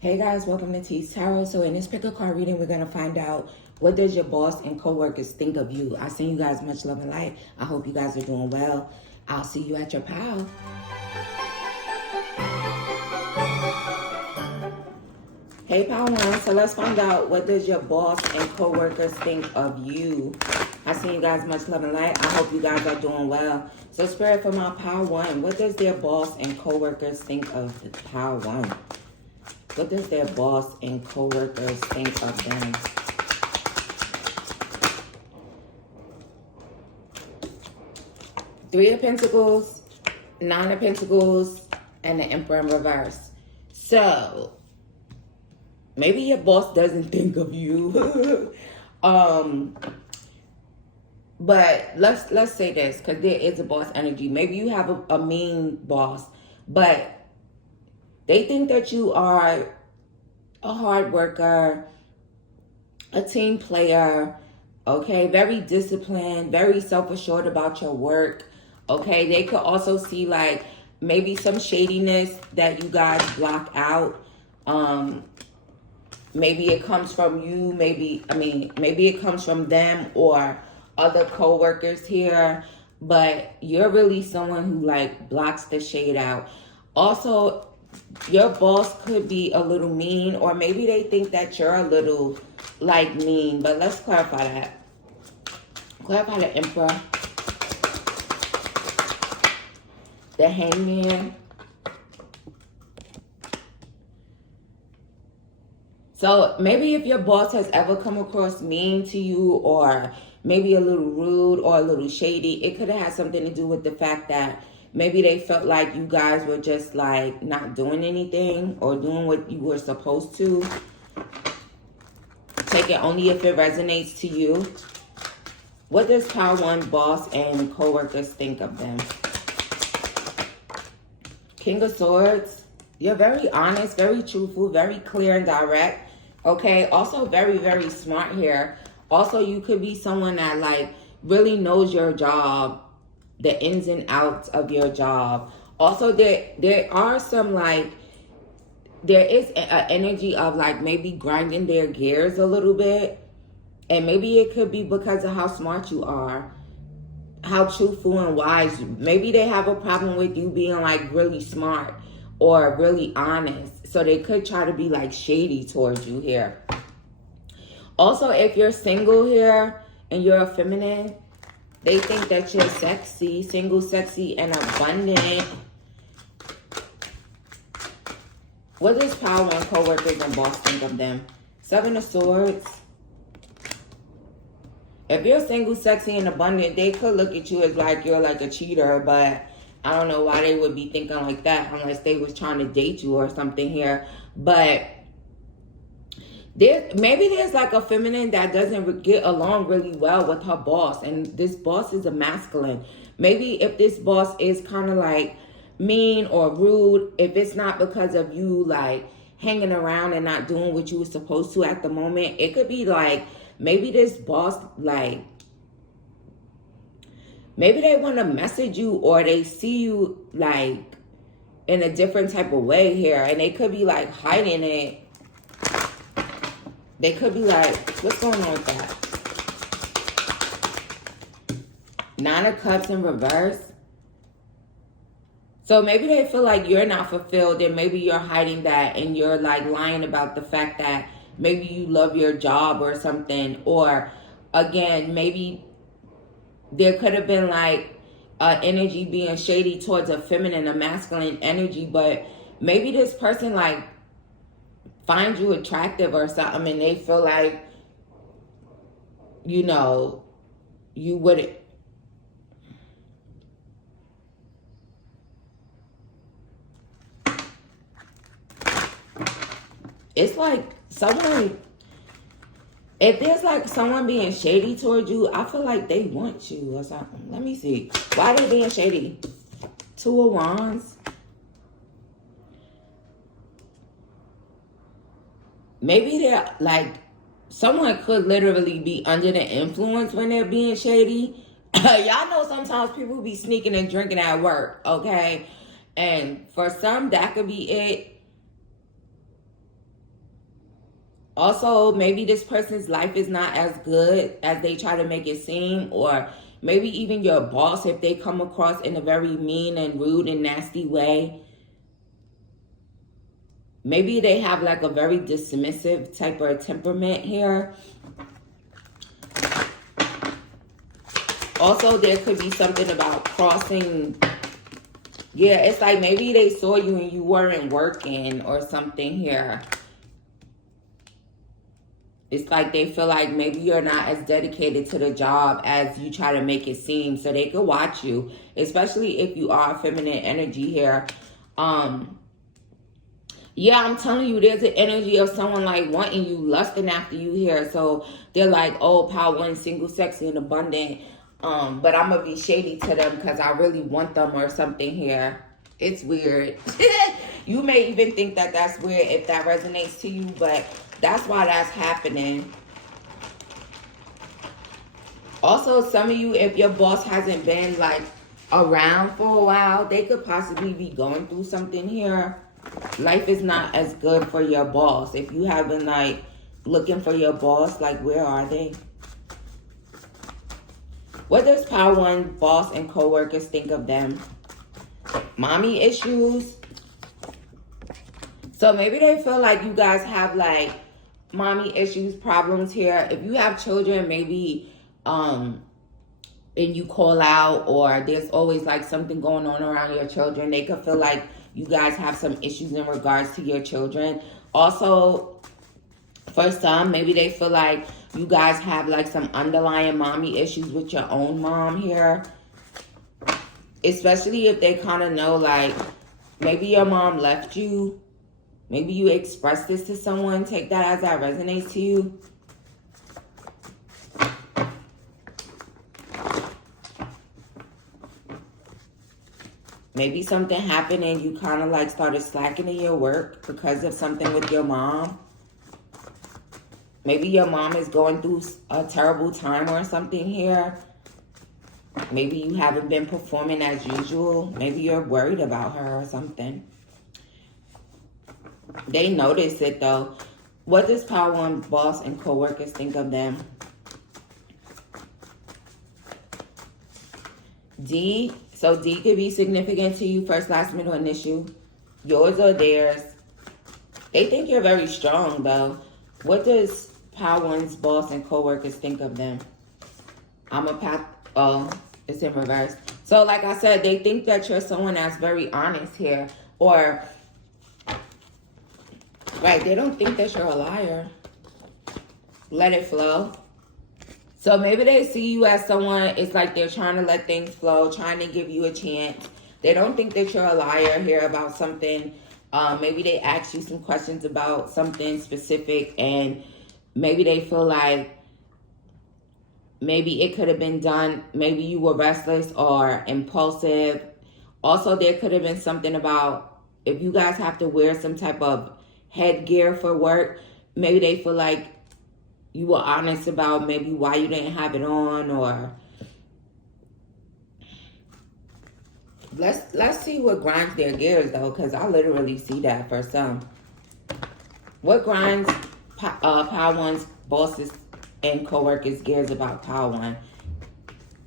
Hey guys, welcome to Teestarot. So in this pick a card reading, we're going to find out what does your boss and co-workers think of you. I send you guys much love and light. I hope you guys are doing well. I'll see you at your pal. Hey pal one, so let's find out what does your boss and co-workers think of you. I send you guys much love and light. I hope you guys are doing well. So spirit for my pal one, what does their boss and co-workers think of the pal one? What does their boss and co-workers think of them? Three of Pentacles, Nine of Pentacles, and the Emperor in reverse. So, maybe your boss doesn't think of you. But let's say this, because there is a boss energy. Maybe you have a mean boss, but they think that you are a hard worker, a team player, okay? Very disciplined, very self-assured about your work, okay? They could also see like maybe some shadiness that you guys block out. Maybe it comes from you, maybe it comes from them or other co-workers here, but you're really someone who like blocks the shade out. Also, your boss could be a little mean, or maybe they think that you're a little like mean, but let's clarify that. Clarify the Emperor, the Hangman. So maybe if your boss has ever come across mean to you, or maybe a little rude or a little shady, it could have had something to do with the fact that maybe they felt like you guys were just like not doing anything or doing what you were supposed to. Take it only if it resonates to you. What does Power One boss and co-workers think of them? King of Swords. You're very honest, very truthful, very clear and direct. Okay, also very, very smart here. Also, you could be someone that like really knows your job, the ins and outs of your job. Also, there are some like, there is an energy of like maybe grinding their gears a little bit. And maybe it could be because of how smart you are, how truthful and wise. Maybe they have a problem with you being like really smart or really honest. So they could try to be like shady towards you here. Also, if you're single here and you're a feminine, they think that you're sexy, single, sexy, and abundant. What does Power One co-workers and boss think of them? Seven of Swords. If you're single, sexy, and abundant, they could look at you as like you're like a cheater, but I don't know why they would be thinking like that unless they was trying to date you or something here. But maybe there's like a feminine that doesn't get along really well with her boss, and this boss is a masculine. Maybe if this boss is kind of like mean or rude, if it's not because of you like hanging around and not doing what you were supposed to at the moment, it could be like maybe this boss like maybe they want to message you, or they see you like in a different type of way here, and they could be like hiding it. They could be like, what's going on with that? Nine of Cups in reverse. So maybe they feel like you're not fulfilled, and maybe you're hiding that, and you're like lying about the fact that maybe you love your job or something. Or again, maybe there could have been like energy being shady towards a feminine, a masculine energy, but maybe this person like find you attractive or something, and they feel like, you know, you wouldn't. It's like someone, if there's like someone being shady towards you, I feel like they want you or something. Let me see. Why are they being shady? Two of Wands. Maybe they're like, someone could literally be under the influence when they're being shady. Y'all know sometimes people be sneaking and drinking at work, okay? And for some, that could be it. Also, maybe this person's life is not as good as they try to make it seem, or maybe even your boss, if they come across in a very mean and rude and nasty way. Maybe they have like a very dismissive type of temperament here. Also, there could be something about crossing. Yeah, it's like maybe they saw you and you weren't working or something here. It's like they feel like maybe you're not as dedicated to the job as you try to make it seem. So they could watch you, especially if you are feminine energy here. Yeah, I'm telling you, there's an energy of someone like wanting you, lusting after you here. So they're like, oh, power one, single, sexy, and abundant. But I'm going to be shady to them because I really want them or something here. It's weird. You may even think that that's weird if that resonates to you, but that's why that's happening. Also, some of you, if your boss hasn't been like around for a while, they could possibly be going through something here. Life is not as good for your boss. If you have been like looking for your boss, like where are they? What does power one, boss, and co-workers think of them? Mommy issues. So maybe they feel like you guys have like mommy issues, problems here. If you have children, maybe and you call out, or there's always like something going on around your children, they could feel like you guys have some issues in regards to your children. Also, for some, maybe they feel like you guys have like some underlying mommy issues with your own mom here. Especially if they kind of know like maybe your mom left you. Maybe you expressed this to someone. Take that as that resonates to you. Maybe something happened and you kind of like started slacking in your work because of something with your mom. Maybe your mom is going through a terrible time or something here. Maybe you haven't been performing as usual. Maybe you're worried about her or something. They notice it though. What does power one, boss, and co-workers think of them? D. So D could be significant to you, first, last, middle, initial. Yours or theirs. They think you're very strong though. What does power one's, boss, and co-workers think of them? I'm a path. Oh, it's in reverse. So like I said, they think that you're someone that's very honest here. Or, right, they don't think that you're a liar. Let it flow. So maybe they see you as someone, it's like they're trying to let things flow, trying to give you a chance. They don't think that you're a liar here about something. Maybe they ask you some questions about something specific, and maybe they feel like maybe it could have been done. Maybe you were restless or impulsive. Also, there could have been something about if you guys have to wear some type of headgear for work, maybe they feel like you were honest about maybe why you didn't have it on, or let's see what grinds their gears though, because I literally see that for some. What grinds power one's, bosses, and co-workers gears about power one?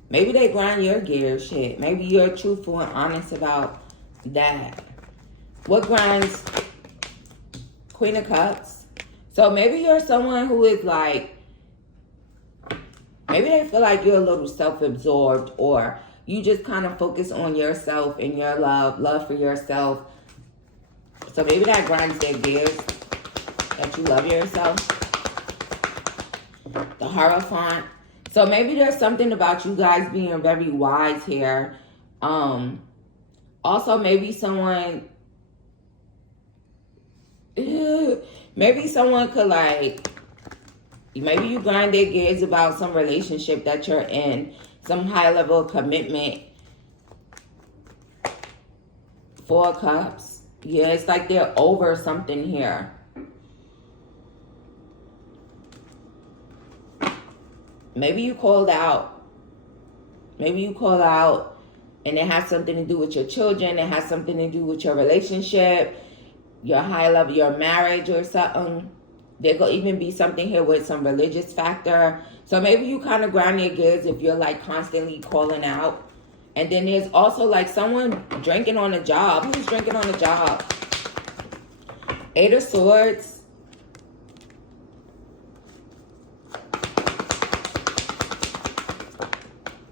Maybe they grind your gears, shit. Maybe you're truthful and honest about that. What grinds Queen of Cups? So maybe you're someone who is like, maybe they feel like you're a little self-absorbed, or you just kind of focus on yourself and your love for yourself. So maybe that grinds their gears, that you love yourself. The Hierophant. So maybe there's something about you guys being very wise here. Also, maybe someone... Maybe someone could like, maybe you grind their gears about some relationship that you're in, some high level of commitment. 4 of Cups. Yeah, it's like they're over something here. Maybe you called out. Maybe you called out and it has something to do with your children. It has something to do with your relationship, your high level, your marriage or something. There could even be something here with some religious factor. So maybe you kind of grind your gears if you're like constantly calling out. And then there's also like someone drinking on a job. Who's drinking on a job? 8 of Swords.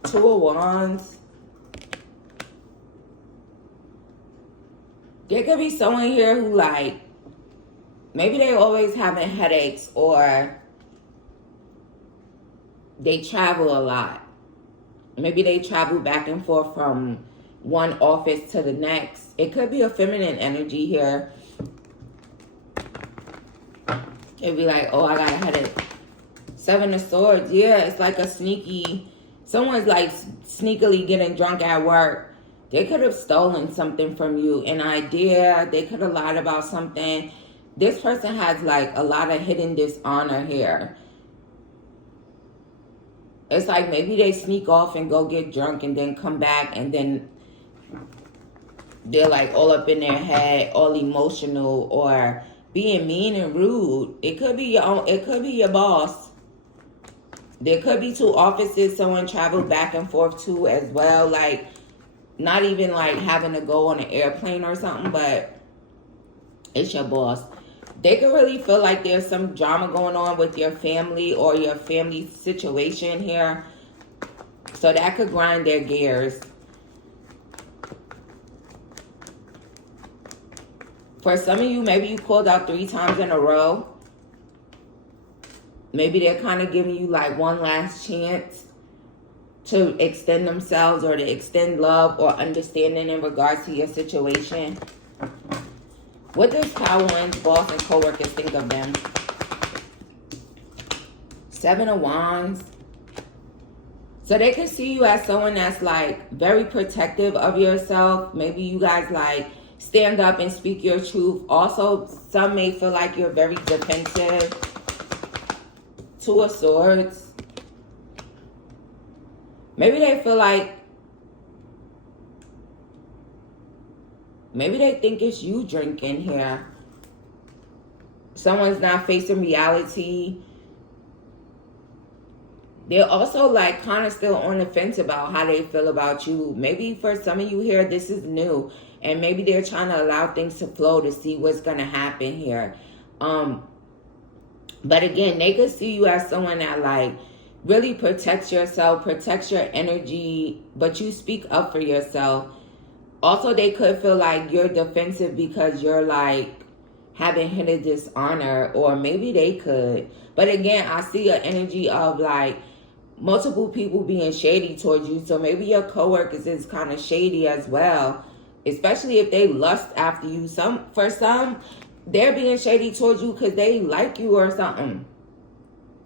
Two of Wands. There could be someone here who like, maybe they always having headaches or they travel a lot. Maybe they travel back and forth from one office to the next. It could be a feminine energy here. It'd be like, oh, I got a headache. 7 of Swords. Yeah, it's like a sneaky, someone's like sneakily getting drunk at work. They could have stolen something from you, an idea. They could have lied about something. This person has like a lot of hidden dishonor here. It's like maybe they sneak off and go get drunk and then come back and then they're like all up in their head, all emotional or being mean and rude. It could be your own, it could be your boss. There could be 2 offices someone traveled back and forth to as well. Like not even like having to go on an airplane or something, but it's your boss. They could really feel like there's some drama going on with your family or your family situation here. So that could grind their gears. For some of you, maybe you called out 3 times in a row. Maybe they're kind of giving you like one last chance to extend themselves or to extend love or understanding in regards to your situation. What does Power One's boss and co-workers think of them? 7 of Wands. So they can see you as someone that's like very protective of yourself. Maybe you guys like stand up and speak your truth. Also, some may feel like you're very defensive. 2 of Swords. Maybe they feel like, maybe they think it's you drinking here. Someone's not facing reality. They're also like kind of still on the fence about how they feel about you. Maybe for some of you here, this is new. And maybe they're trying to allow things to flow to see what's going to happen here. But again, they could see you as someone that like really protects yourself, protects your energy, but you speak up for yourself. Also, they could feel like you're defensive because you're like having hidden dishonor, or maybe they could. But again, I see an energy of like multiple people being shady towards you. So maybe your coworkers is kind of shady as well, especially if they lust after you. For some, they're being shady towards you because they like you or something.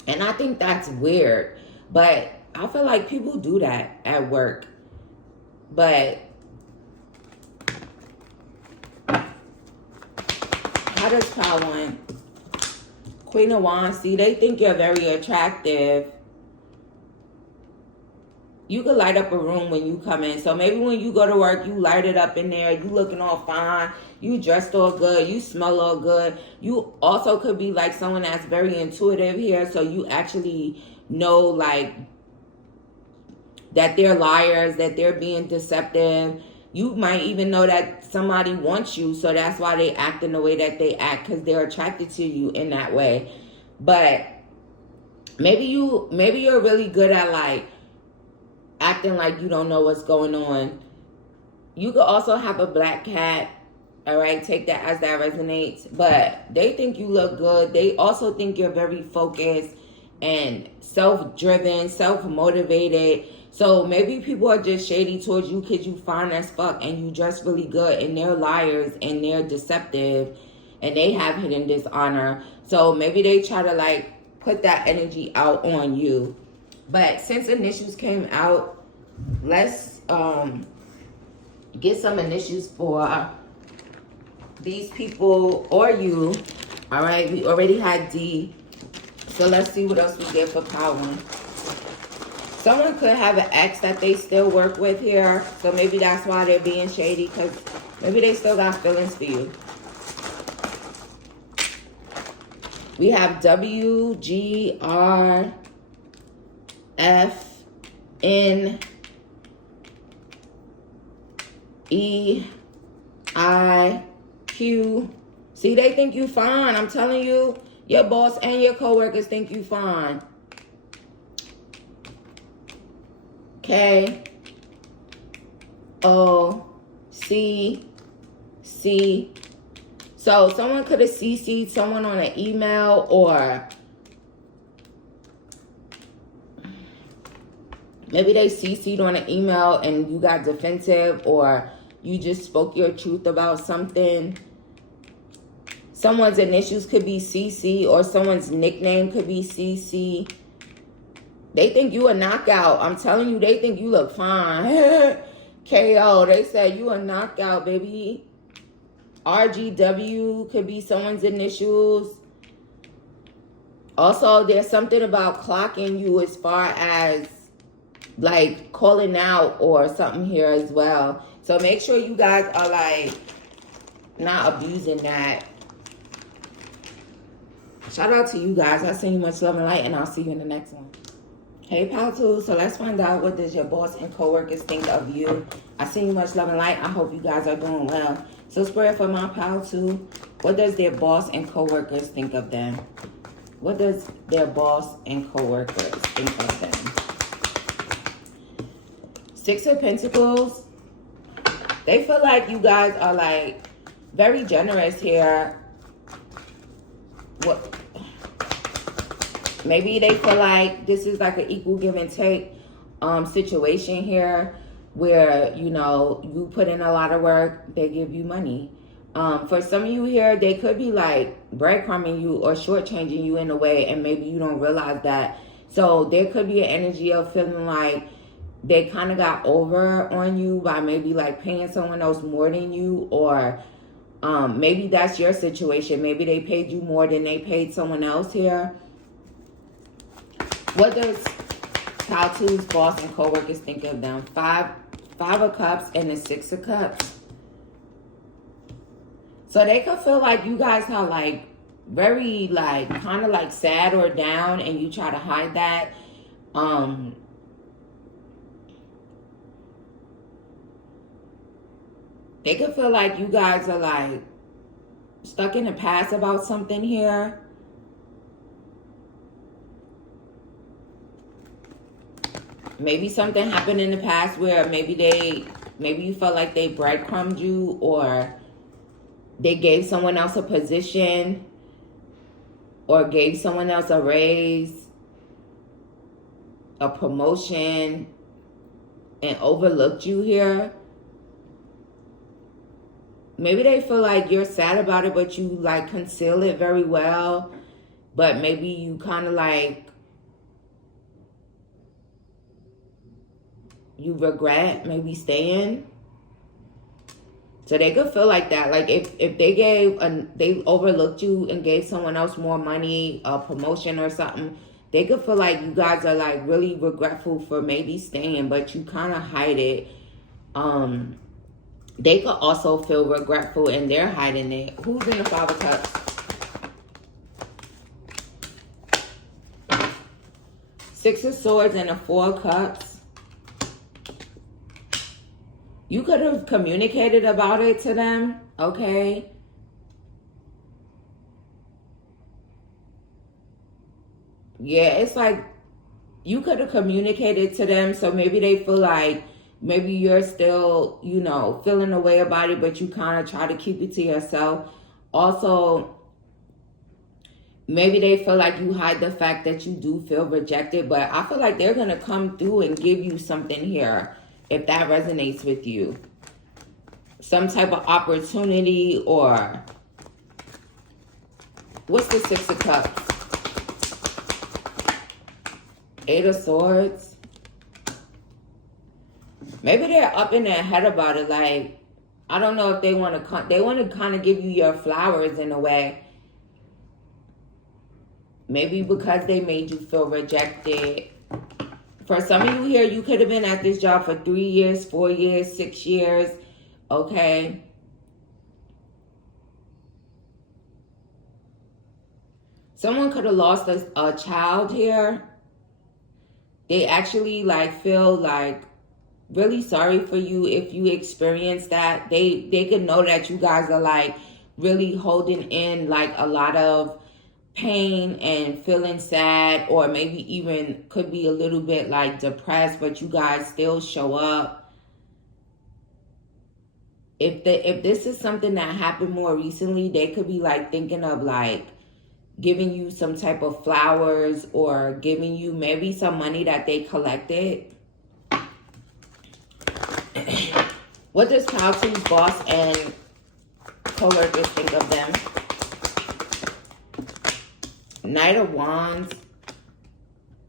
And I think that's weird. But I feel like people do that at work. But how does Power One? Queen of Wands. See, they think you're very attractive. You could light up a room when you come in. So maybe when you go to work, you light it up in there. You looking all fine. You dressed all good. You smell all good. You also could be like someone that's very intuitive here. So you actually know like that they're liars, that they're being deceptive. You might even know that somebody wants you. So that's why they act in the way that they act, because they're attracted to you in that way. But maybe you're really good at like acting like you don't know what's going on. You could also have a black cat. All right, take that as that resonates. But they think you look good. They also think you're very focused and self-driven, self-motivated. So maybe people are just shady towards you because you fine as fuck and you dress really good, and they're liars and they're deceptive and they have hidden dishonor. So maybe they try to like put that energy out on you. But since initials came out, let's get some initials for these people or you. All right, we already had D. So let's see what else we get for Power One. Someone could have an ex that they still work with here. So maybe that's why they're being shady, because maybe they still got feelings for you. We have WGRFNEIQ. See, they think you fine. I'm telling you, your boss and your coworkers think you fine. KOCC. So someone could have CC'd someone on an email, or maybe they CC'd on an email and you got defensive, or you just spoke your truth about something. Someone's initials could be CC, or someone's nickname could be CC. They think you a knockout. I'm telling you, they think you look fine. KO, they said you a knockout, baby. RGW could be someone's initials. Also, there's something about clocking you as far as like calling out or something here as well. So make sure you guys are like not abusing that. Shout out to you guys. I send you much love and light, and I'll see you in the next one. Hey, pal too. So let's find out, what does your boss and coworkers think of you? I send you much love and light. I hope you guys are doing well. So spread for my pal too. What does their boss and coworkers think of them? What does their boss and coworkers think of them? Six of Pentacles. They feel like you guys are like very generous here. What? Maybe they feel like this is like an equal give and take situation here, where, you know, you put in a lot of work, they give you money. For some of you here, they could be like breadcrumbing you or shortchanging you in a way, and maybe you don't realize that. So there could be an energy of feeling like they kind of got over on you by maybe like paying someone else more than you, or maybe that's your situation. Maybe they paid you more than they paid someone else here. What does Paltu's boss and coworkers think of them? Five of Cups and the Six of Cups. So they could feel like you guys are like very like kind of like sad or down, and you try to hide that. They could feel like you guys are like stuck in the past about something here. Maybe something happened in the past where maybe you felt like they breadcrumbed you, or they gave someone else a position, or gave someone else a raise, a promotion, and overlooked you here. Maybe they feel like you're sad about it, but you like conceal it very well. But maybe you kind of like, you regret maybe staying. So they could feel like that. Like if they overlooked you and gave someone else more money, a promotion or something, they could feel like you guys are like really regretful for maybe staying, but you kind of hide it. They could also feel regretful and they're hiding it. Who's in the Five of Cups? Six of Swords and the Four of Cups. You could have communicated about it to them, okay? Yeah, it's like you could have communicated to them, so maybe they feel like maybe you're still, you know, feeling a way about it, but you kind of try to keep it to yourself. Also, maybe they feel like you hide the fact that you do feel rejected, but I feel like they're going to come through and give you something here, if that resonates with you. Some type of opportunity, or what's the Six of Cups? Eight of Swords. Maybe they're up in their head about it. Like, I don't know if they want to kind of give you your flowers in a way. Maybe because they made you feel rejected. For some of you here, you could have been at this job for 3 years, 4 years, 6 years. Okay. Someone could have lost a child here. They actually like feel like really sorry for you if you experience that. They could know that you guys are like really holding in like a lot of pain and feeling sad, or maybe even could be a little bit like depressed, but you guys still show up. If this is something that happened more recently, they could be like thinking of like giving you some type of flowers, or giving you maybe some money that they collected. What does Powtoo's boss and co-workers think of them? Knight of Wands.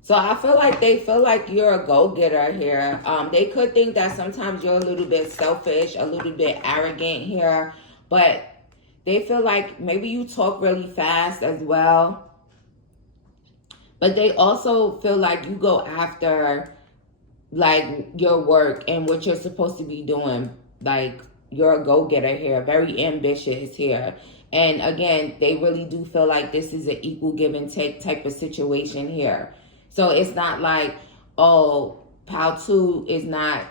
So I feel like they feel like you're a go-getter here. They could think that sometimes you're a little bit selfish, a little bit arrogant here, but they feel like maybe you talk really fast as well. But they also feel like you go after like your work and what you're supposed to be doing. Like you're a go-getter here, very ambitious here. And again, they really do feel like this is an equal give and take type of situation here. So it's not like, oh, Powtoo is not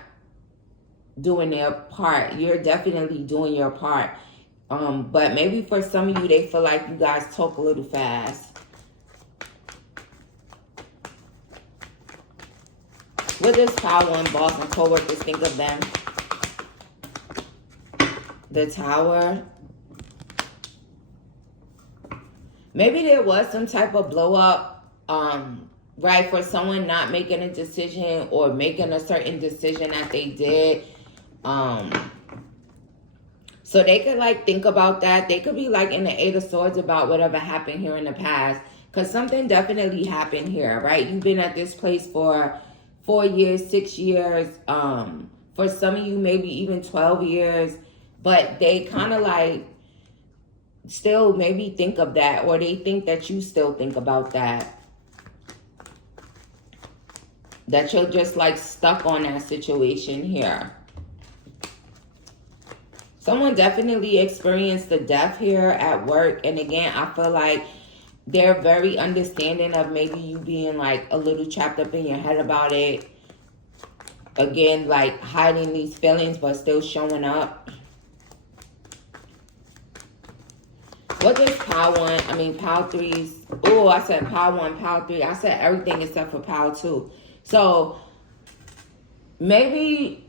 doing their part. You're definitely doing your part. But maybe for some of you, they feel like you guys talk a little fast. What does Power and boss and co-workers think of them? The Tower. Maybe there was some type of blow up, right, for someone not making a decision or making a certain decision that they did. So they could like think about that. They could be like in the Eight of Swords about whatever happened here in the past. Because something definitely happened here, right? You've been at this place for 4 years, 6 years. For some of you, maybe even 12 years. But they kind of like still maybe think of that, or they think that you still think about that. That you're just like stuck on that situation here. Someone definitely experienced the death here at work. And again, I feel like they're very understanding of maybe you being like a little trapped up in your head about it. Again, like hiding these feelings but still showing up. What does Power 1, Power 3's, oh, I said Power 1, Power 3. I said everything except for Power 2. So maybe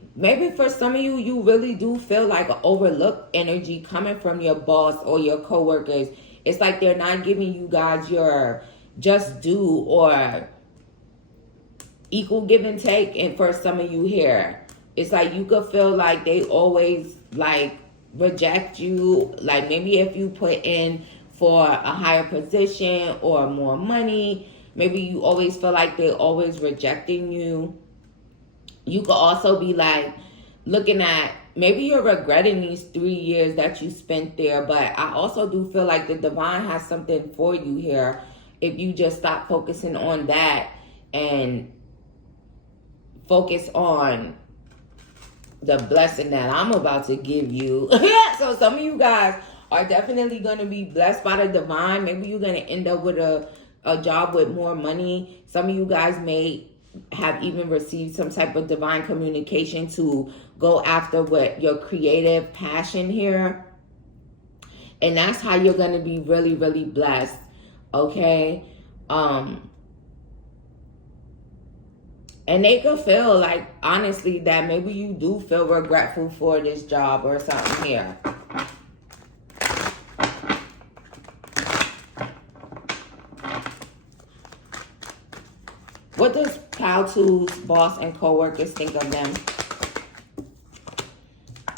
for some of you, you really do feel like an overlooked energy coming from your boss or your coworkers. It's like they're not giving you guys your just due or equal give and take. And for some of you here, it's like you could feel like they always like reject you. Like maybe if you put in for a higher position or more money, maybe you always feel like they're always rejecting you. You could also be like looking at, maybe you're regretting these 3 years that you spent there, but I also do feel like the divine has something for you here if you just stop focusing on that and focus on the blessing that I'm about to give you. So some of you guys are definitely going to be blessed by the divine. Maybe you're going to end up with a job with more money. Some of you guys may have even received some type of divine communication to go after what your creative passion here. And that's how you're going to be really, really blessed. Okay? And they could feel like, honestly, that maybe you do feel regretful for this job or something here. What does Powtoo's boss and co-workers think of them?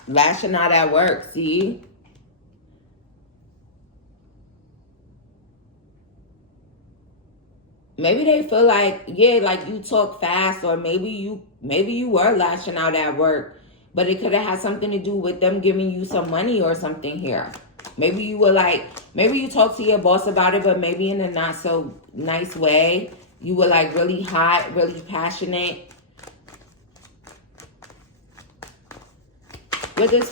Lashing out at work, see? Maybe they feel like, yeah, like you talk fast, or maybe you were lashing out at work, but it could have had something to do with them giving you some money or something here. Maybe you were like, maybe you talked to your boss about it, but maybe in a not so nice way. You were like really hot, really passionate. What is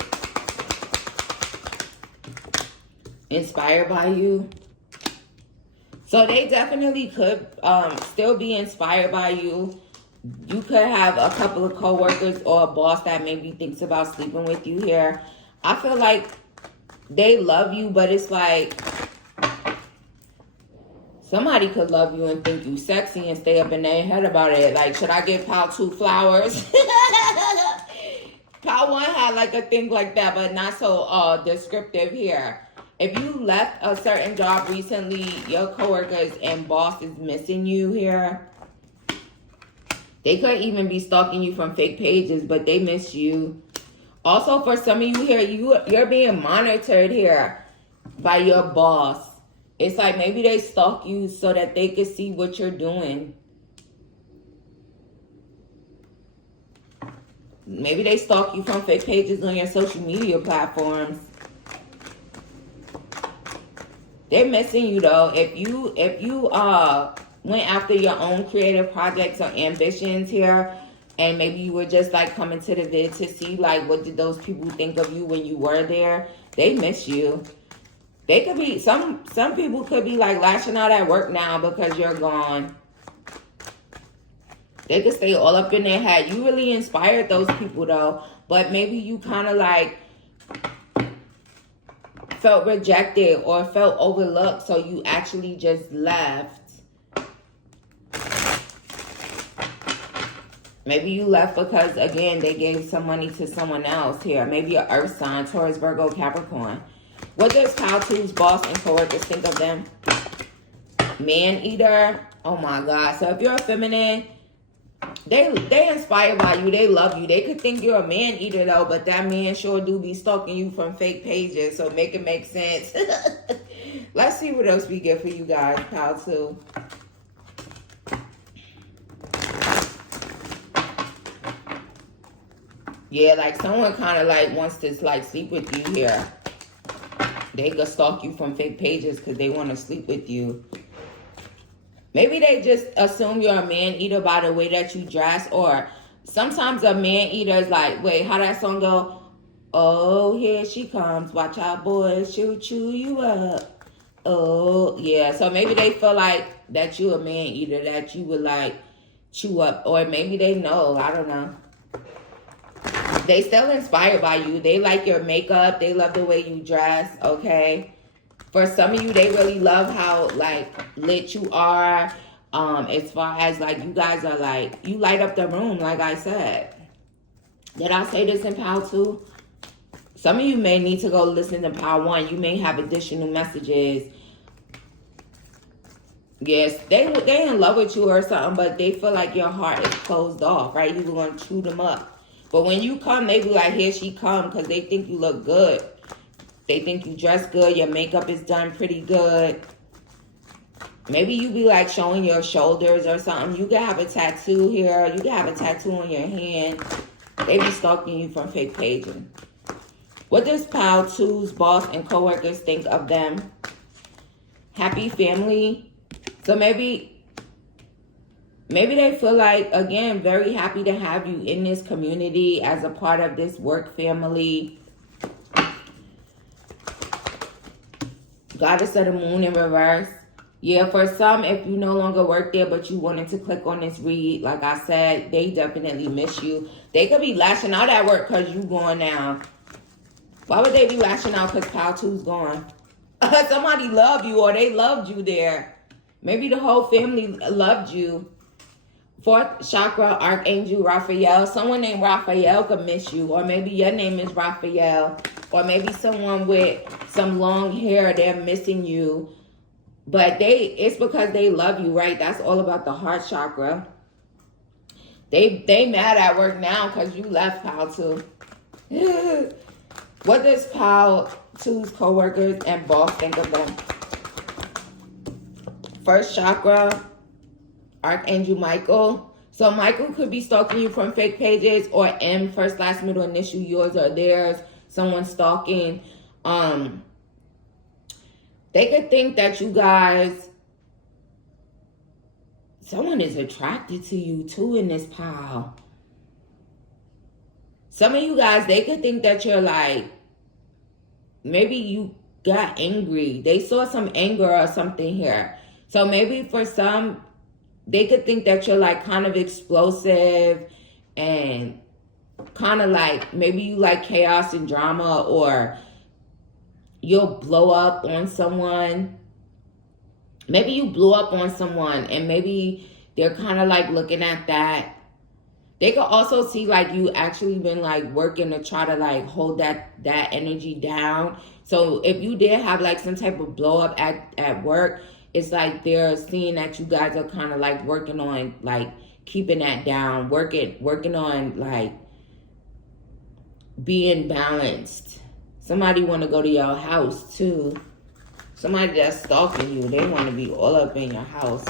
inspired by you? So they definitely could still be inspired by you. You could have a couple of coworkers or a boss that maybe thinks about sleeping with you here. I feel like they love you, but it's like somebody could love you and think you sexy and stay up in their head about it. Like, should I give Pal 2 flowers? Pal 1 had like a thing like that, but not so descriptive here. If you left a certain job recently, your coworkers and boss is missing you here. They could even be stalking you from fake pages, but they miss you. Also, for some of you here, you're being monitored here by your boss. It's like maybe they stalk you so that they can see what you're doing. Maybe they stalk you from fake pages on your social media platforms. They're missing you though. If you went after your own creative projects or ambitions here, and maybe you were just like coming to the vid to see like what did those people think of you when you were there, they miss you. They could be some people could be like lashing out at work now because you're gone. They could stay all up in their head. You really inspired those people though, but maybe you kind of like felt rejected or felt overlooked, so you actually just left. Maybe you left because, again, they gave some money to someone else here. Maybe an earth sign, Taurus, Virgo, Capricorn. What does Pal 2's boss and coworkers think of them? Man-eater. Oh, my God. So if you're a feminine, they inspired by you. They love you. They could think you're a man-eater, though, but that man sure do be stalking you from fake pages, so make it make sense. Let's see what else we get for you guys, Pal 2. Yeah, like someone kind of like wants to like sleep with you here. They could stalk you from fake pages because they want to sleep with you. Maybe they just assume you're a man-eater by the way that you dress. Or sometimes a man-eater is like, wait, how that song go? Oh, here she comes. Watch out, boys. She'll chew you up. Oh, yeah. So maybe they feel like that you're a man-eater, that you would like chew up. Or maybe they know. I don't know. They still inspired by you. They like your makeup. They love the way you dress, okay? For some of you, they really love how, like, lit you are. As far as, like, you guys are, like, you light up the room, like I said. Did I say this in Pal 2? Some of you may need to go listen to Pal 1. You may have additional messages. Yes, they in love with you or something, but they feel like your heart is closed off, right? You were going to chew them up. But when you come, they be like, here she come, because they think you look good. They think you dress good. Your makeup is done pretty good. Maybe you be like showing your shoulders or something. You can have a tattoo here. You can have a tattoo on your hand. They be stalking you from fake paging. What does Pal 2's boss and coworkers think of them? Happy family. So maybe they feel like, again, very happy to have you in this community as a part of this work family. Goddess of the Moon in reverse. Yeah, for some, if you no longer work there, but you wanted to click on this read, like I said, they definitely miss you. They could be lashing out at work because you going now. Why would they be lashing out because Pal 2's gone? Somebody loved you or they loved you there. Maybe the whole family loved you. 4th chakra, Archangel Raphael. Someone named Raphael could miss you. Or maybe your name is Raphael. Or maybe someone with some long hair, they're missing you. But it's because they love you, right? That's all about the heart chakra. They mad at work now because you left, Pal 2. What does Pal 2's coworkers and boss think of them? 1st chakra, Archangel Michael. So Michael could be stalking you from fake pages, or M, first, last, middle, initial, yours or theirs. Someone stalking. They could think that you guys, someone is attracted to you too in this pile. Some of you guys, they could think that you're like, maybe you got angry. They saw some anger or something here. So maybe for some, they could think that you're like kind of explosive and kind of like, maybe you like chaos and drama, or you'll blow up on someone. Maybe you blew up on someone and maybe they're kind of like looking at that. They could also see like you actually been like working to try to like hold that energy down. So if you did have like some type of blow up at work, it's like they're seeing that you guys are kind of like working on like keeping that down, working on like being balanced. Somebody want to go to your house too. Somebody that's stalking you, they want to be all up in your house.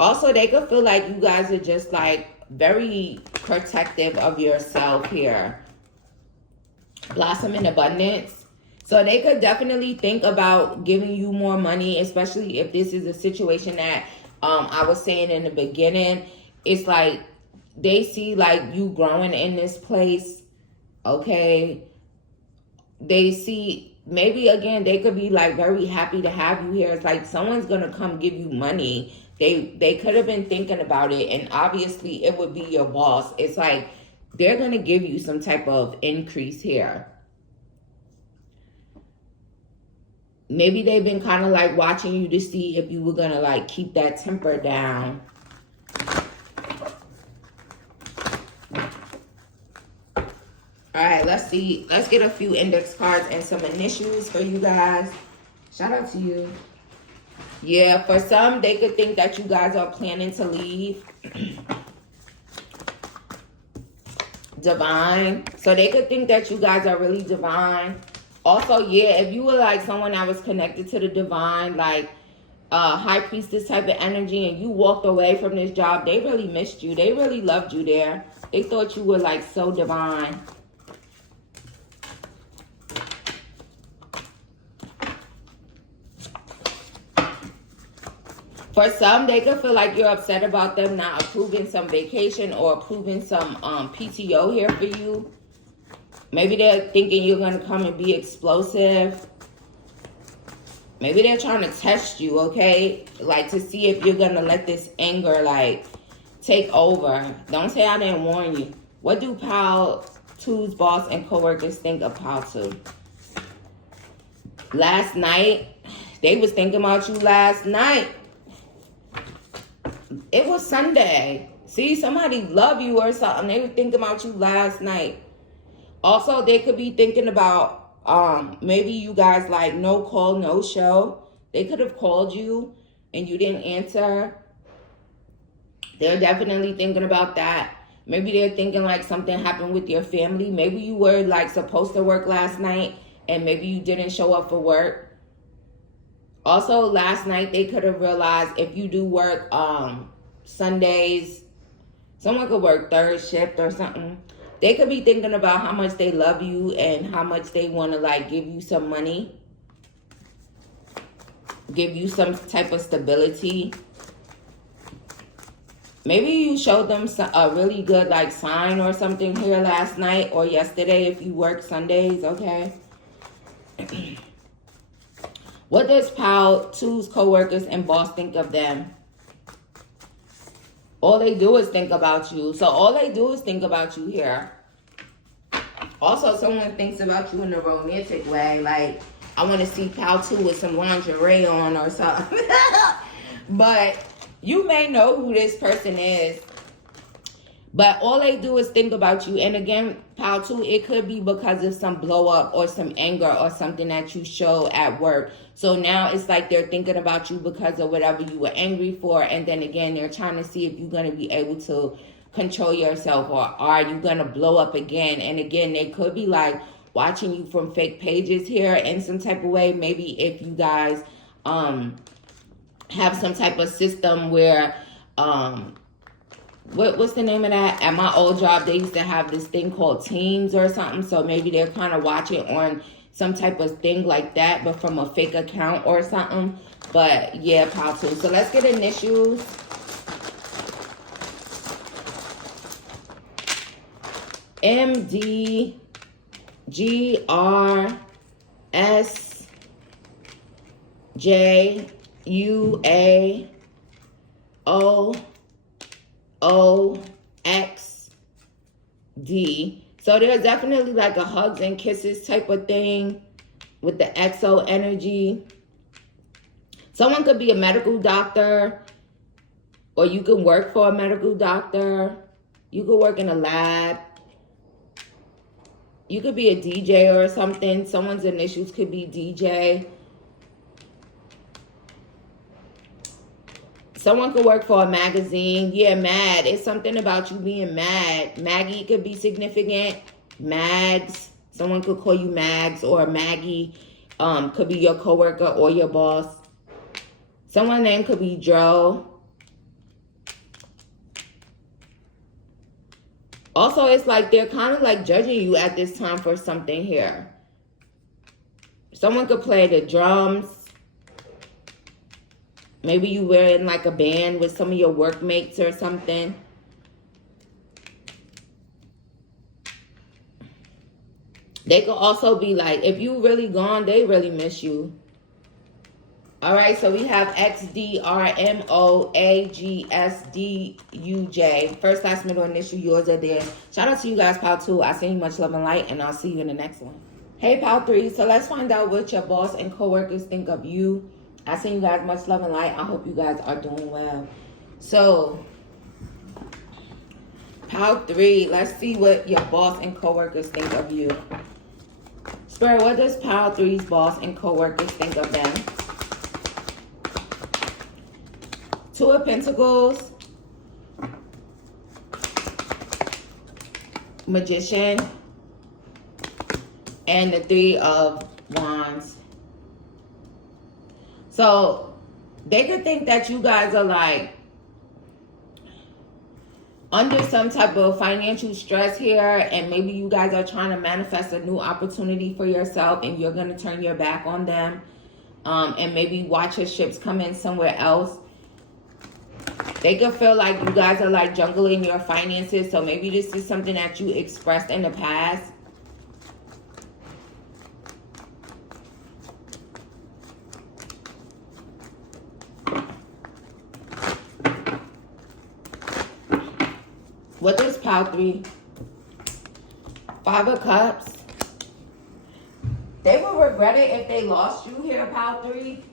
Also, they could feel like you guys are just like very protective of yourself here. Blossom in abundance. So they could definitely think about giving you more money, especially if this is a situation that I was saying in the beginning. It's like they see like you growing in this place, okay? They see, maybe again, they could be like very happy to have you here. It's like someone's going to come give you money. They could have been thinking about it, and obviously it would be your boss. It's like they're going to give you some type of increase here. Maybe they've been kind of like watching you to see if you were going to like keep that temper down. All right, let's see. Let's get a few index cards and some initials for you guys. Shout out to you. Yeah, for some, they could think that you guys are planning to leave. Divine. So they could think that you guys are really divine. Also, yeah, if you were like someone that was connected to the divine, like high priestess type of energy, and you walked away from this job, they really missed you. They really loved you there. They thought you were like so divine. For some, they could feel like you're upset about them not approving some vacation or approving some PTO here for you. Maybe they're thinking you're going to come and be explosive. Maybe they're trying to test you, okay? Like to see if you're going to let this anger like take over. Don't say I didn't warn you. What do Pile 2's boss and coworkers think of Pile 2? Last night, they was thinking about you last night. It was Sunday. See, somebody love you or something. They were thinking about you last night. Also, they could be thinking about maybe you guys like no call, no show. They could have called you and you didn't answer. They're definitely thinking about that. Maybe they're thinking like something happened with your family. Maybe you were like supposed to work last night and maybe you didn't show up for work. Also, last night they could have realized if you do work Sundays, someone could work third shift or something. They could be thinking about how much they love you and how much they want to like give you some money, give you some type of stability. Maybe you showed them a really good like sign or something here last night or yesterday if you work Sundays, okay? What does Pile 2's coworkers and boss think of them? All they do is think about you. So all they do is think about you here. Also, someone thinks about you in a romantic way. Like, I want to see Pile 2 with some lingerie on or something. But you may know who this person is. But all they do is think about you. And again, Pile 2, it could be because of some blow up or some anger or something that you show at work. So now it's like they're thinking about you because of whatever you were angry for. And then again, they're trying to see if you're going to be able to control yourself or are you going to blow up again. And again, they could be like watching you from fake pages here in some type of way. Maybe if you guys have some type of system where... What's the name of that? At my old job, they used to have this thing called Teams or something. So maybe they're kind of watching on some type of thing like that, but from a fake account or something. But yeah, Pile 2. So let's get initials. MD, GR, S, J, UAOOXD. So there's definitely like a hugs and kisses type of thing with the XO energy. Someone could be a medical doctor, or you can work for a medical doctor. You could work in a lab. You could be a DJ or something. Someone's initials could be DJ. Someone could work for a magazine. Yeah, mad. It's something about you being mad. Maggie could be significant. Mags. Someone could call you Mags or Maggie. Could be your coworker or your boss. Someone's name could be Joe. Also, it's like they're kind of like judging you at this time for something here. Someone could play the drums. Maybe you were in like a band with some of your workmates or something. They could also be like, if you really gone, they really miss you. All right, so we have XDRMOAGSDUJ. First, last, middle, initial, yours are there. Shout out to you guys, Pal 2. I send you much love and light, and I'll see you in the next one. Hey, Pal 3. So let's find out what your boss and coworkers think of you. I send you guys much love and light. I hope you guys are doing well. So, Pal 3, let's see what your boss and coworkers think of you. Spirit, what does Pal 3's boss and coworkers think of them? Two of Pentacles, Magician, and the Three of Wands. So they could think that you guys are like under some type of financial stress here, and maybe you guys are trying to manifest a new opportunity for yourself, and you're going to turn your back on them, and maybe watch your ships come in somewhere else. They could feel like you guys are like jungling your finances. So maybe this is something that you expressed in the past. What is Pal 3? Five of Cups. They will regret it if they lost you here, Pal 3.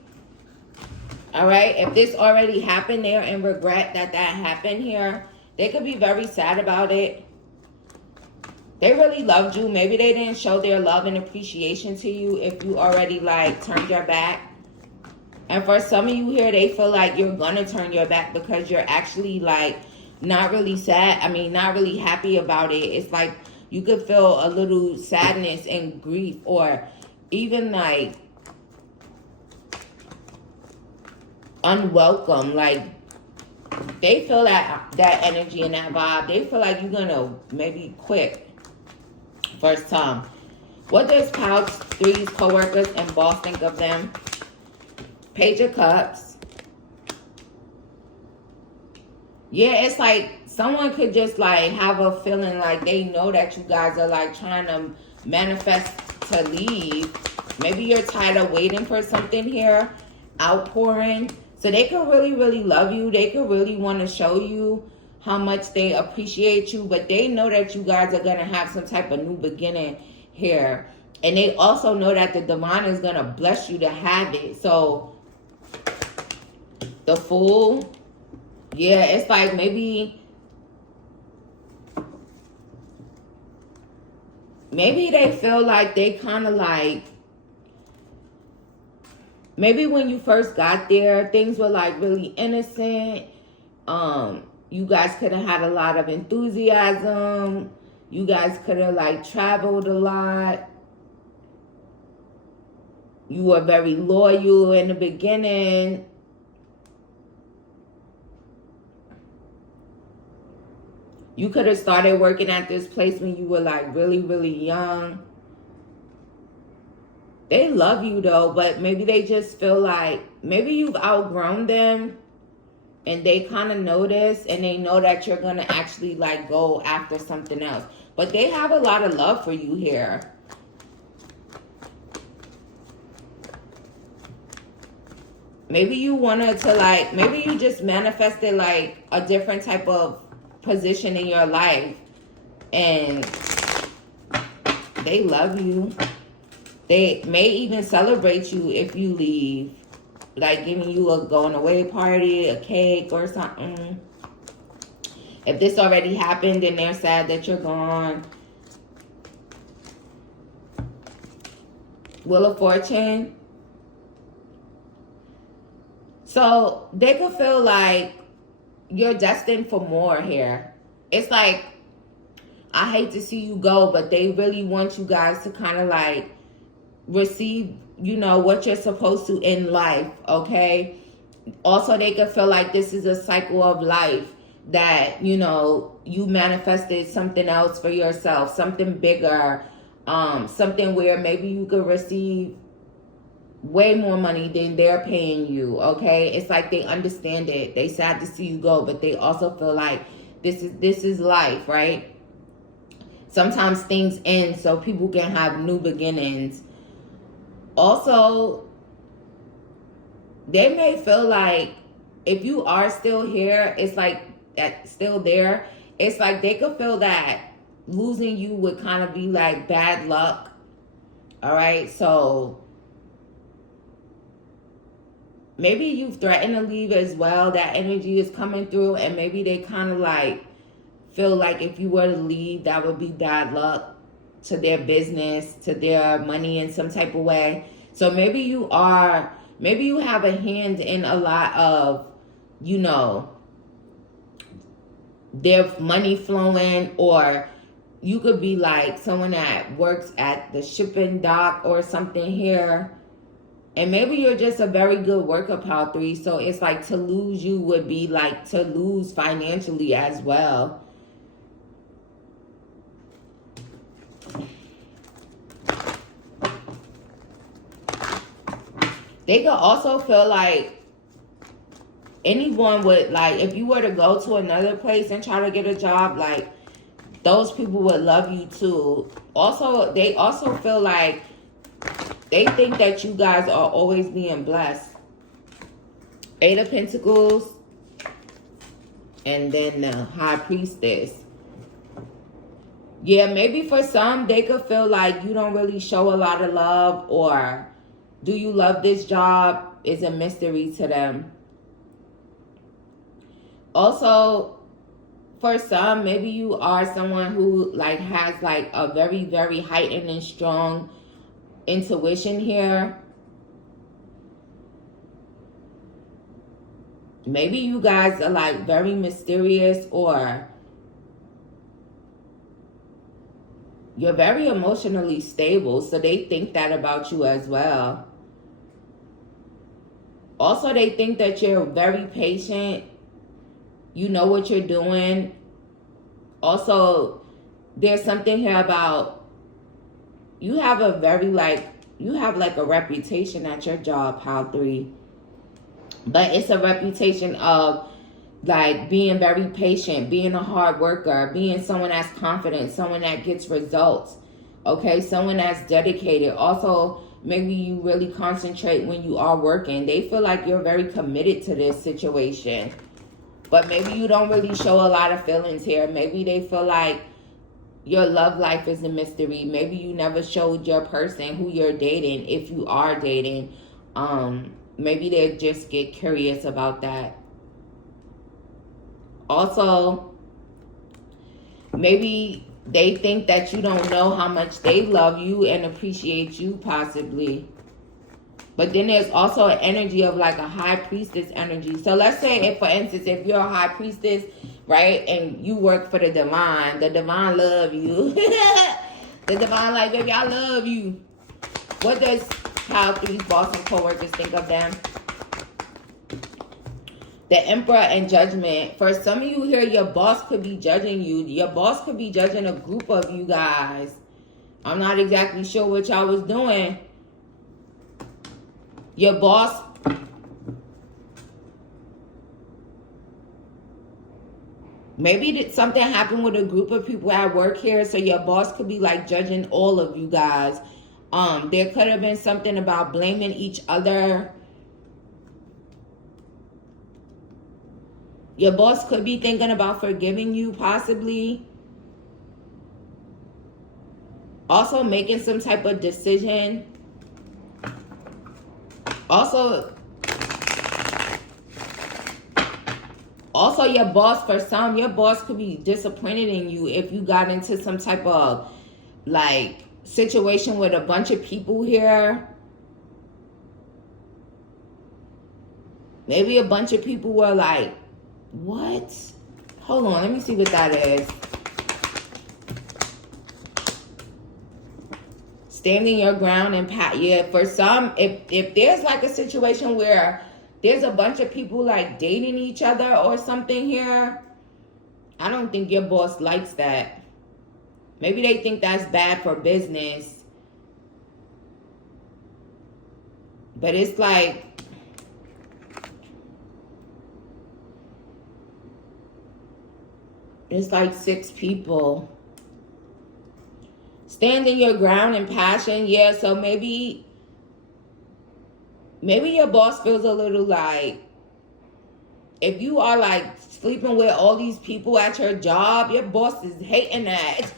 All right, if this already happened, they're in regret that happened here. They could be very sad about it. They really loved you. Maybe they didn't show their love and appreciation to you if you already like turned your back. And for some of you here, they feel like you're gonna turn your back because you're actually like not really sad. I mean, not really happy about it. It's like you could feel a little sadness and grief, or even like unwelcome. Like they feel that energy and that vibe. They feel like you're gonna maybe quit first time. What does Pal 3's coworkers and boss think of them? Page of Cups. Yeah, it's like someone could just like have a feeling like they know that you guys are like trying to manifest to leave. Maybe you're tired of waiting for something here, outpouring. So they could really, really love you. They could really want to show you how much they appreciate you. But they know that you guys are going to have some type of new beginning here. And they also know that the divine is going to bless you to have it. So the Fool. Yeah, it's like maybe they feel like they kind of like, maybe when you first got there, things were like really innocent. You guys could have had a lot of enthusiasm. You guys could have like traveled a lot. You were very loyal in the beginning. You could have started working at this place when you were like really, really young. They love you though, but maybe they just feel like maybe you've outgrown them, and they kind of know this, and they know that you're going to actually like go after something else. But they have a lot of love for you here. maybe you wanted to like, maybe you just manifested like a different type of position in your life, and they love you. They may even celebrate you if you leave, like giving you a going away party, a cake or something. If this already happened, then they're sad that you're gone. Wheel of Fortune. So they could feel like you're destined for more here. It's like, I hate to see you go, but they really want you guys to kind of like receive, you know, what you're supposed to in life, okay? Also, they could feel like this is a cycle of life, that, you know, you manifested something else for yourself, something bigger, something where maybe you could receive way more money than they're paying you, okay? It's like they understand it. They sad to see you go, but they also feel like this is life, right? Sometimes things end so people can have new beginnings. Also, they may feel like if you are still here, it's like that still there. It's like they could feel that losing you would kind of be like bad luck. All right, so maybe you've threatened to leave as well. That energy is coming through, and maybe they kind of like feel like if you were to leave, that would be bad luck to their business, to their money in some type of way. So maybe you have a hand in a lot of, you know, their money flowing, or you could be like someone that works at the shipping dock or something here. And maybe you're just a very good worker, Pile 3. So it's like to lose you would be like to lose financially as well. They could also feel like anyone would, like, if you were to go to another place and try to get a job, like, those people would love you too. Also, they also feel like they think that you guys are always being blessed. 8 of Pentacles. And then the High Priestess. Yeah, maybe for some, they could feel like you don't really show a lot of love, or do you love this job is a mystery to them. Also, for some, maybe you are someone who like has like a very, very heightened and strong intuition here. Maybe you guys are like very mysterious, or you're very emotionally stable, so they think that about you as well. Also, they think that you're very patient. You know what you're doing. Also, there's something here about you have a very you have like a reputation at your job, Pile 3. But it's a reputation of like being very patient, being a hard worker, being someone that's confident, someone that gets results, okay? Someone that's dedicated. Also, maybe you really concentrate when you are working. They feel like you're very committed to this situation. But maybe you don't really show a lot of feelings here. Maybe they feel like your love life is a mystery. Maybe you never showed your person who you're dating, if you are dating. Maybe they just get curious about that. Also, maybe they think that you don't know how much they love you and appreciate you, possibly. But then there's also an energy of like a High Priestess energy. So let's say, if, for instance, if you're a High Priestess, right, and you work for the Divine love you. The Divine like, baby, I love you. What does Pile 3's boss and co-workers think of them? The Emperor and Judgment. For some of you here, your boss could be judging you. Your boss could be judging a group of you guys. I'm not exactly sure what y'all was doing. Your boss, maybe something happened with a group of people at work here, so your boss could be like judging all of you guys. There could have been something about blaming each other. Your boss could be thinking about forgiving you, possibly. Also making some type of decision. Also your boss, for some, your boss could be disappointed in you if you got into some type of like situation with a bunch of people here. Maybe a bunch of people were like, what? Hold on, let me see what that is. Standing your ground and yeah, for some, if there's like a situation where there's a bunch of people like dating each other or something here, I don't think your boss likes that. Maybe they think that's bad for business. But it's like, it's like 6 people. Standing your ground and passion. Yeah, so maybe your boss feels a little like, if you are like sleeping with all these people at your job, your boss is hating that.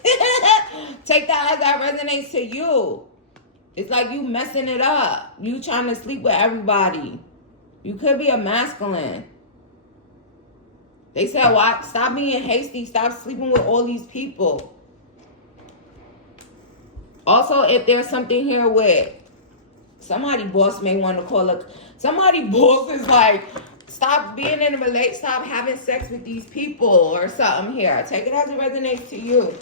Take that as that resonates to you. It's like you messing it up. You trying to sleep with everybody. You could be a masculine. They said, "Why? Stop being hasty. Stop sleeping with all these people." Also, if there's something here with somebody boss may want to call it. Somebody boss is like, stop being in a relationship. Stop having sex with these people or something here. Take it as it resonates to you.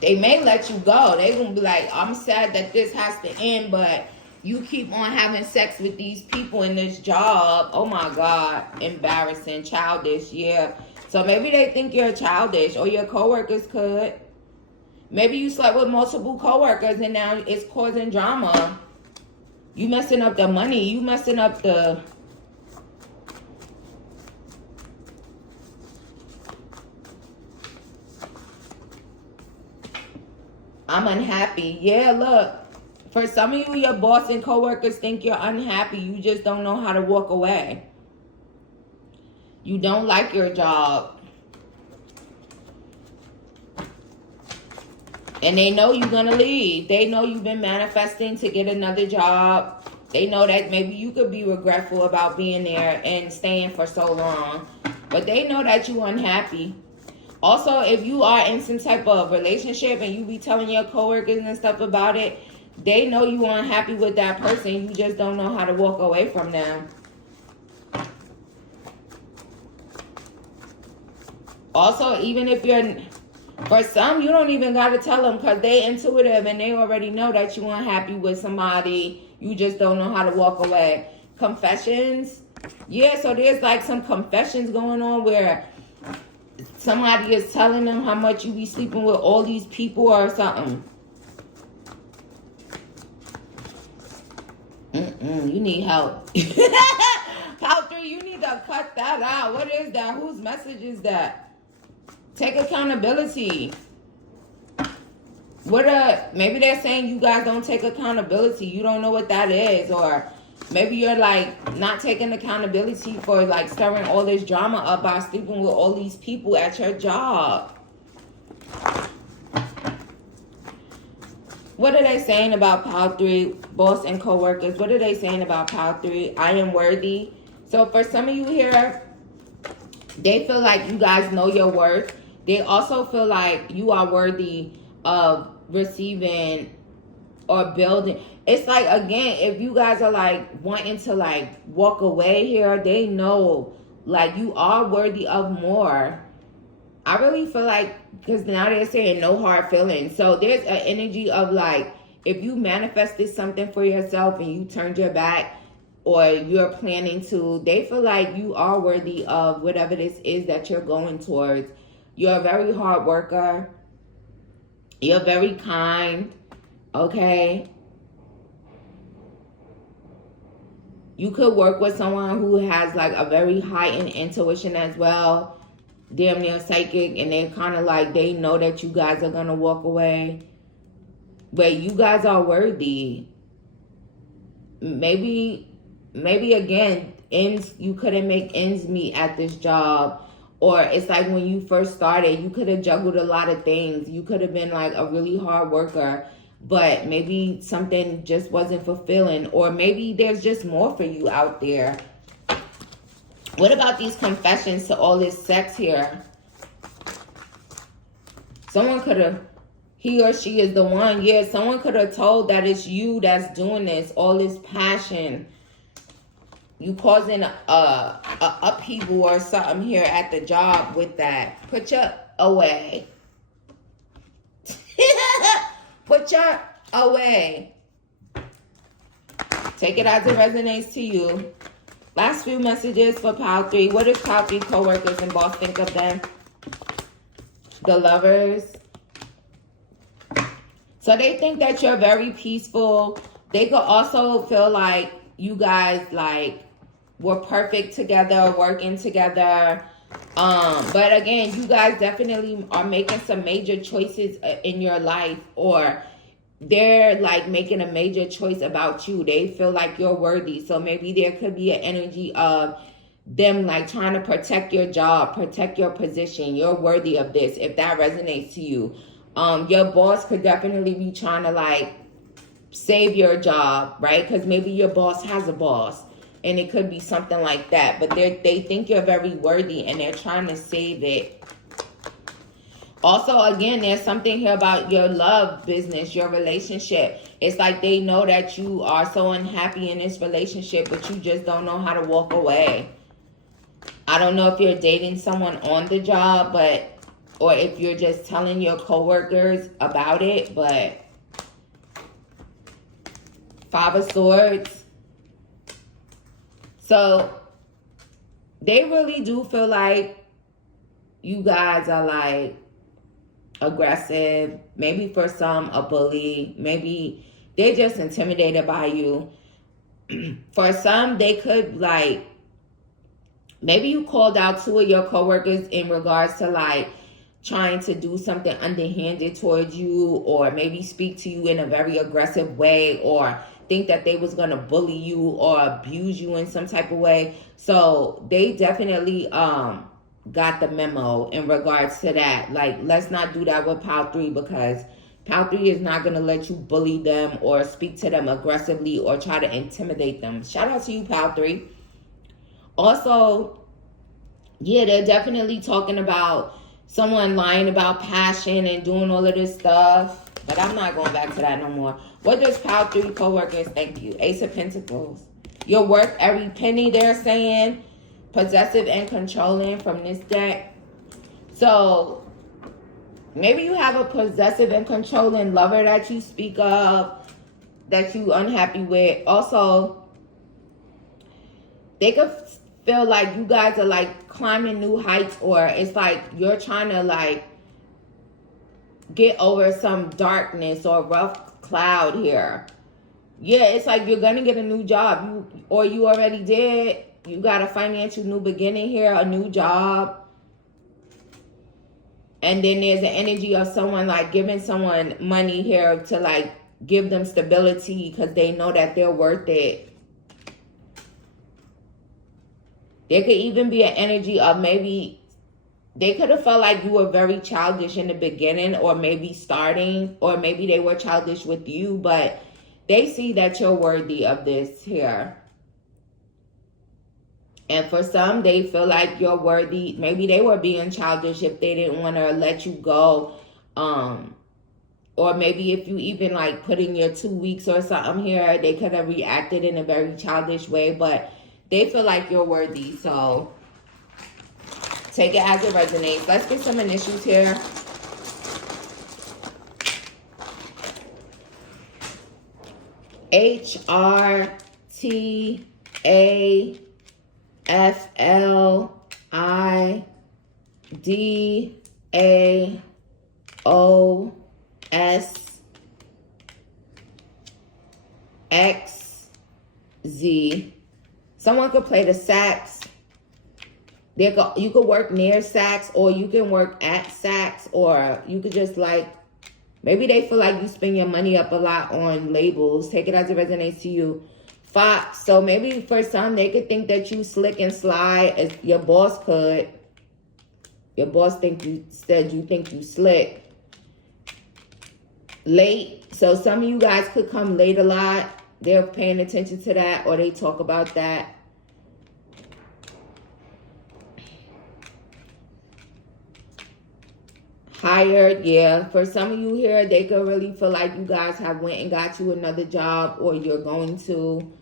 They may let you go. They gonna be like, I'm sad that this has to end, but you keep on having sex with these people in this job. Oh my God. Embarrassing. Childish. Yeah. So maybe they think you're childish, or your coworkers could. Maybe you slept with multiple coworkers and now it's causing drama. You messing up the money. You messing up the... I'm unhappy. Yeah, look. For some of you, your boss and coworkers think you're unhappy. You just don't know how to walk away. You don't like your job. And they know you're going to leave. They know you've been manifesting to get another job. They know that maybe you could be regretful about being there and staying for so long. But they know that you're unhappy. Also, if you are in some type of relationship and you be telling your coworkers and stuff about it, they know you are unhappy with that person. You just don't know how to walk away from them. Also, even if you're... For some, you don't even got to tell them because they intuitive and they already know that you unhappy with somebody. You just don't know how to walk away. Confessions. Yeah, so there's like some confessions going on where somebody is telling them how much you be sleeping with all these people or something. You need help. Pile 3, you need to cut that out. What is that? Whose message is that? Take accountability. Maybe they're saying you guys don't take accountability. You don't know what that is. Or maybe you're like not taking accountability for like stirring all this drama up by sleeping with all these people at your job. What are they saying about Pile 3, boss and coworkers? What are they saying about Pile 3? I am worthy. So for some of you here, they feel like you guys know your worth. They also feel like you are worthy of receiving or building. It's like, again, if you guys are like wanting to like walk away here, they know like you are worthy of more. I really feel like, because now they're saying no hard feelings. So there's an energy of like, if you manifested something for yourself and you turned your back, or you're planning to, they feel like you are worthy of whatever this is that you're going towards. You're a very hard worker. You're very kind. Okay? You could work with someone who has like a very heightened intuition as well. Damn near psychic. And they're kind of like, they know that you guys are going to walk away. But you guys are worthy. Maybe maybe again, you couldn't make ends meet at this job. Or it's like when you first started, you could have juggled a lot of things. You could have been like a really hard worker, but maybe something just wasn't fulfilling. Or maybe there's just more for you out there. What about these confessions to all this sex here? Someone could have, he or she is the one. Yeah, someone could have told that it's you that's doing this, all this passion. You causing a upheaval or something here at the job with that. Put your away. Put your away. Take it as it resonates to you. Last few messages for Pile 3. What does Pile 3 co-workers and boss think of them? The Lovers. So they think that you're very peaceful. They could also feel like you guys like were perfect together, working together. But again, you guys definitely are making some major choices in your life, or they're like making a major choice about you. They feel like you're worthy. So maybe there could be an energy of them like trying to protect your job, protect your position. You're worthy of this, if that resonates to you. Your boss could definitely be trying to like save your job, right? Because maybe your boss has a boss, and it could be something like that. But they think you're very worthy, and they're trying to save it. Also, again, there's something here about your love business, your relationship. It's like they know that you are so unhappy in this relationship, but you just don't know how to walk away. I don't know if you're dating someone on the job, or if you're just telling your coworkers about it, but Five of Swords. So they really do feel like you guys are like aggressive. Maybe for some, a bully. Maybe they're just intimidated by you. For some, they could like, maybe you called out two of your coworkers in regards to like trying to do something underhanded towards you, or maybe speak to you in a very aggressive way, or think that they was going to bully you or abuse you in some type of way. So they definitely got the memo in regards to that. Like, let's not do that with Pile 3, because Pile 3 is not going to let you bully them or speak to them aggressively or try to intimidate them. Shout out to you, Pile 3. Also, yeah, they're definitely talking about someone lying about passion and doing all of this stuff. But I'm not going back to that no more. What does Pile 3 co-workers, thank you. Ace of Pentacles. You're worth every penny, they're saying. Possessive and controlling from this deck. So maybe you have a possessive and controlling lover that you speak of, that you unhappy with. Also, they could feel like you guys are like climbing new heights, or it's like you're trying to like get over some darkness or rough cloud here. Yeah, it's like you're gonna get a new job, or you already did. You got a financial new beginning here, a new job. And then there's an energy of someone like giving someone money here to like give them stability because they know that they're worth it. There could even be an energy of maybe they could have felt like you were very childish in the beginning, or maybe starting, or maybe they were childish with you, but they see that you're worthy of this here. And for some, they feel like you're worthy. Maybe they were being childish if they didn't want to let you go. Or maybe if you even like put in your 2 weeks or something here, they could have reacted in a very childish way, but they feel like you're worthy. So take it as it resonates. Let's get some initials here. HRTAFLIDAOXZ. Someone could play the sax. You could work near sax, or you can work at sax, or you could just like, maybe they feel like you spend your money up a lot on labels. Take it as it resonates to you. Fox. So maybe for some, they could think that you slick and slide, as your boss could. Your boss think you think you slick. Late. So some of you guys could come late a lot. They're paying attention to that, or they talk about that. Hired, yeah. For some of you here, they could really feel like you guys have went and got you another job, or you're going to.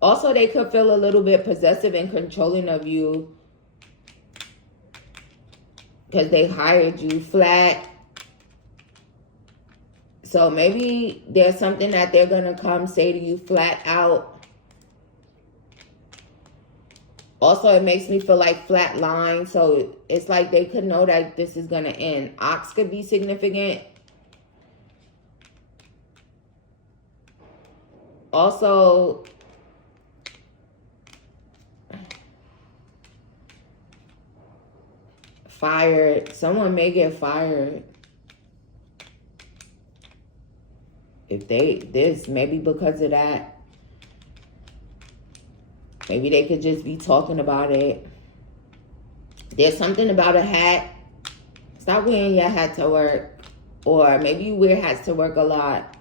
Also, they could feel a little bit possessive and controlling of you because they hired you. Flat. So maybe there's something that they're going to come say to you flat out. Also, it makes me feel like flat line. So it's like they could know that this is going to end. Ox could be significant. Also, fired. Someone may get fired. If maybe because of that. Maybe they could just be talking about it. There's something about a hat. Stop wearing your hat to work. Or maybe you wear hats to work a lot.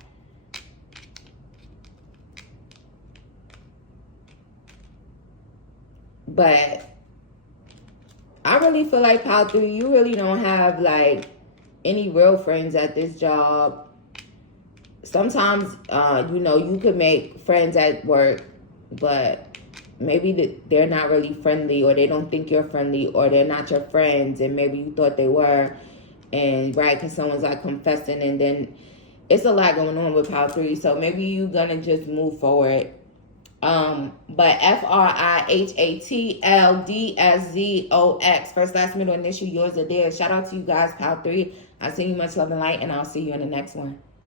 But I really feel like Pile 3, you really don't have like any real friends at this job. Sometimes, you know, you could make friends at work, but maybe they're not really friendly, or they don't think you're friendly, or they're not your friends, and maybe you thought they were. And right, because someone's like confessing, and then it's a lot going on with Pile 3. So maybe you're going to just move forward. But FRIHATLDSZOX, first, last, middle, initial, yours or theirs. Shout out to you guys, Pile 3. I send you much love and light, and I'll see you in the next one.